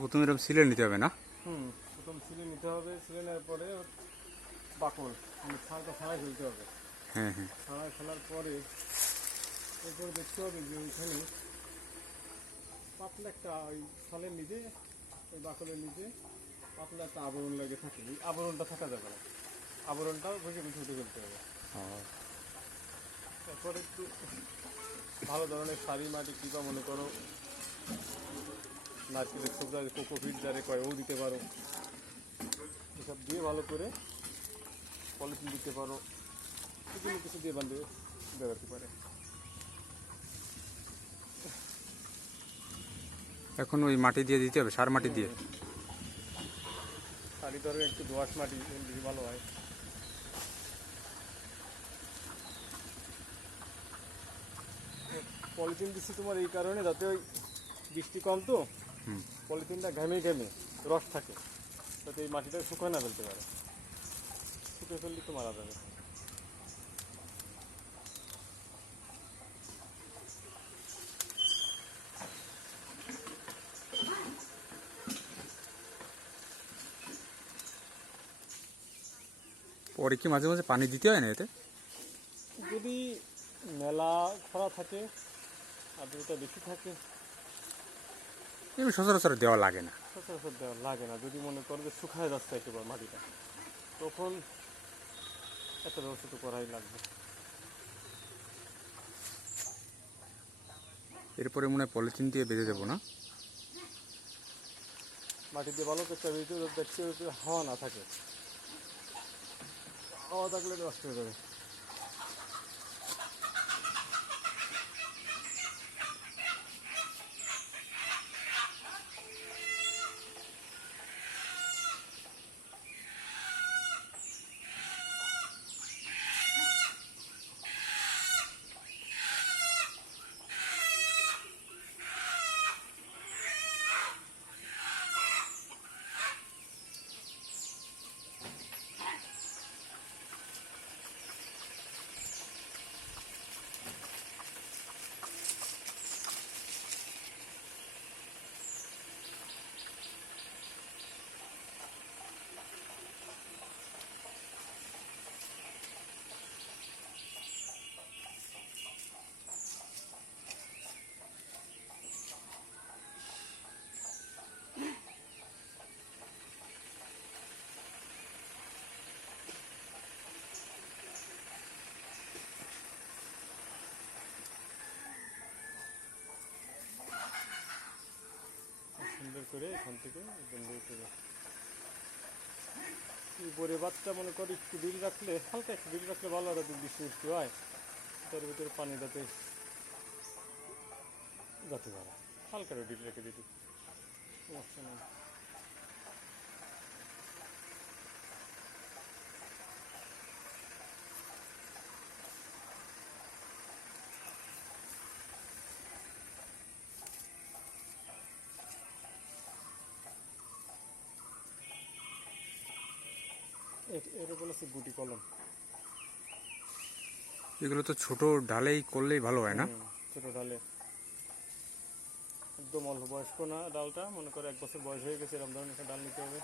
প্রথমে এরকম সিলে নিতে হবে না? প্রথম সিলে নিতে হবে, সিলে নেওয়ার পরে বাকল মানে ছাড়টা ছাড়াই ফেলতে হবে। হ্যাঁ হ্যাঁ। ছাড়াই ফেলার পরে এরপরে দেখতে হবে যে ওইখানে পাতলা একটা ওই ছালের নিচে, ওই বাকলের নিচে পাতলা একটা আবরণ লাগে থাকে, ওই আবরণটা থাকা যাবে না, আবরণটাও ভেঙে উঠে ফেলতে হবে। তারপরে একটু ভালো ধরনের সারি মাটি কিংবা মনে করো নারকেলের সবজি কোকোপিট যারে কয় ও দিতে পারো, এসব দিয়ে ভালো করে পলিথিন দিতে পারো, বিভিন্ন কিছু দিয়ে বাঁধে বেরোতে পারে। এখন ওই মাটি দিয়ে দিতে হবে, সার মাটি দিয়ে। সারি ধরে একটু দোআঁশ মাটি বেশি ভালো হয়। পলিথিন দিচ্ছি তোমার এই কারণে যাতে ওই বৃষ্টি কম তো পলিথিনটা ঘেমে ঘেমে রস থাকে, যাতে এই মাটিটা শুকায় না ফেলতে পারে, শুকিয়ে ফেললে তো মারা যাবে। পরে কি মাঝে মাঝে পানি দিতে হয় না এতে? যদি মেলা খরা থাকে, আর্দ্রতা বেশি থাকে, এমনি সচরাচর দেওয়া লাগে না। সচরাচর দেওয়া লাগে না। যদি মনে করো যে শুকায় যাচ্ছে একেবারে মাটিটা, তখন একটা ব্যবস্থা তো করাই লাগবে। এরপরে মনে হয় পলিথিন দিয়ে বেঁধে দেবো না? মাটি দিয়ে ভালো করতে হবে, দেখতে হাওয়া না থাকে, হাওয়া থাকলে নষ্ট হয়ে যাবে। সুন্দর করে এখান থেকে উপরে বাচ্চা মনে করি একটু ডিল রাখলে, হালকা একটু ডিল রাখলে ভালো হয়, যদি বৃষ্টি বৃষ্টি হয় তার ভিতরে পানি যাতে যেতে পারে, হালকা ডিল রেখে দিতে সমস্যা নেই। এটা বলেছে গুটি কলম। এগুলো তো ছোট ডালেই করলেই ভালো হয় না? ছোট ডালে, একদম অল্প বয়স্ক না ডালটা, মনে করো 1 বছর বয়স হয়ে গেছে, এরকম ধরনের একটা ডাল নিতে হবে।